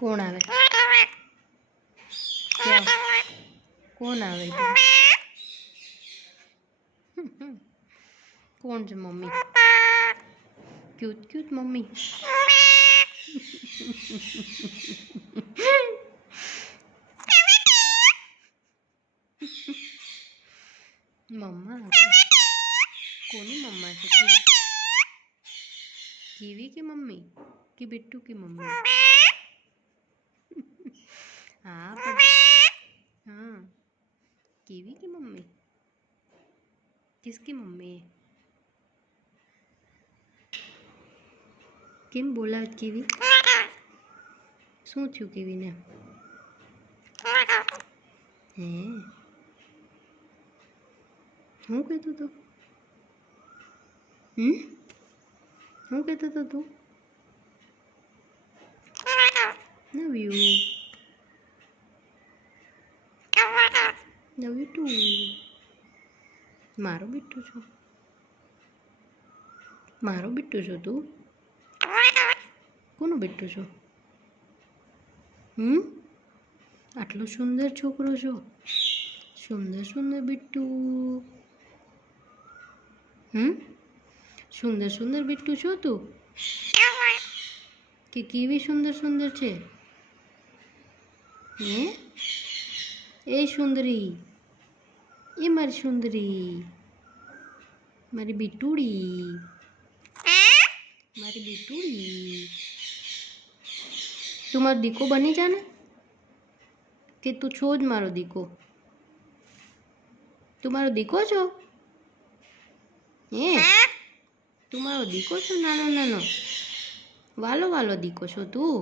કોણ આવે? કોણ આવે? કોણ છે મમ્મી? Cute cute mummy. મમ્મા કોની મમ્મા છે? કીવી की मम्मी कि बिट्टू की मम्मी? हाँ हाँ कीवी की मम्मी. किसकी मम्मी है? કેમ બોલાવે કીવી? શું થયું કીવીને? હે હું કહેતો હતો? હું કહેતો હતો તું? નવ્યું નવ્યું તું મારો બિટ્ટુ છો? મારો બિટ્ટુ છો તું? કોનો બિટ્ટુ છો? આટલો સુંદર છોકરો છો, સુંદર સુંદર બિટ્ટુ. સુંદર સુંદર બિટ્ટુ છો તું? કે કેવી સુંદર સુંદર છે? હે એ સુંદરી, એ મારી સુંદરી, મારી બિટુડી, મારી બિટુડી. તું મારો દીકો બની જા ને, કે તું છો જ મારો દીકો? તું મારો દીકો છો? હે તું મારો દીકો છો? નાનો નાનો વાલો વાલો દીકો છો તું?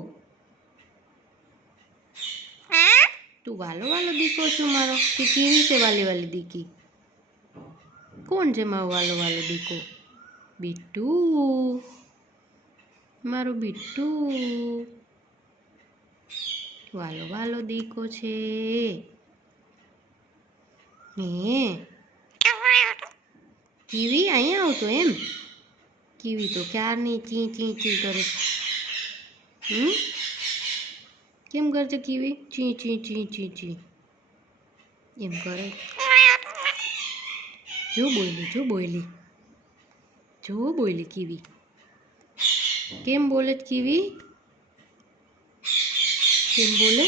તું વાલો વાલો દીકો છો મારો, કે કેવી છે વાલી વાલી દીકી? કોણ છે મારો વાલો વાલો દીકો? બિટ્ટુ, મારો બિટ્ટુ વાલો વાલો દીકો છે. હે કીવી અહીંયા આવતો એમ? કીવી તો ક્યારની ચી ચી ચી કરે. કેમ કરશે કીવી? ચી ચી ચી ચી ચી એમ કરે. જો બોલી, જો બોલી, જો બોલી કીવી. કેમ બોલે કીવી? કેમ બોલે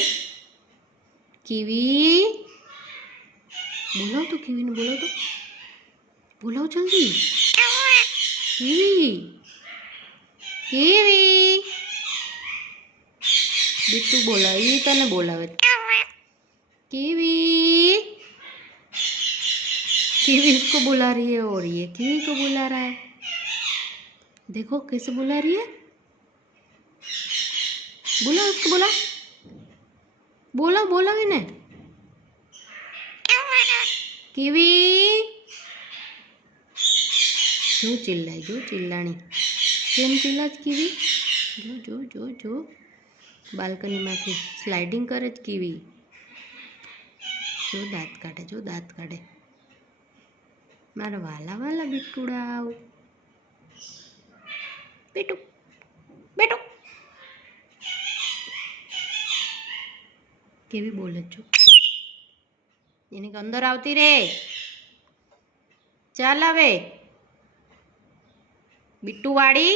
કીવી? બોલાવ તો કીવીને, બોલાવ તો, બોલાવ જલ્દી. Kiwi, kiwi. बिट्टू बोला, ये तने बोलावे. कीवी, कीवी इसको बुला रही है और ये कीवी को बुला रहा है. देखो कैसे बुला रही है. बोला उसको, बोला बोला बोला ने. कीवी जो चिल्लाई, जो चिल्लानी. केम चिल्ला कीवी? जो जो जो जो બાલ્કનીમાંથી સ્લાઇડિંગ કરે જ કીવી. જો દાંત કાઢે, જો દાંત કાઢે. મારા વાલા વાલા બિટ્ટુડાવ. બેટુ બેટુ કેવી બોલે છો? એની અંદર આવતી રે. ચાલ હવે બિટ્ટુ વાળી.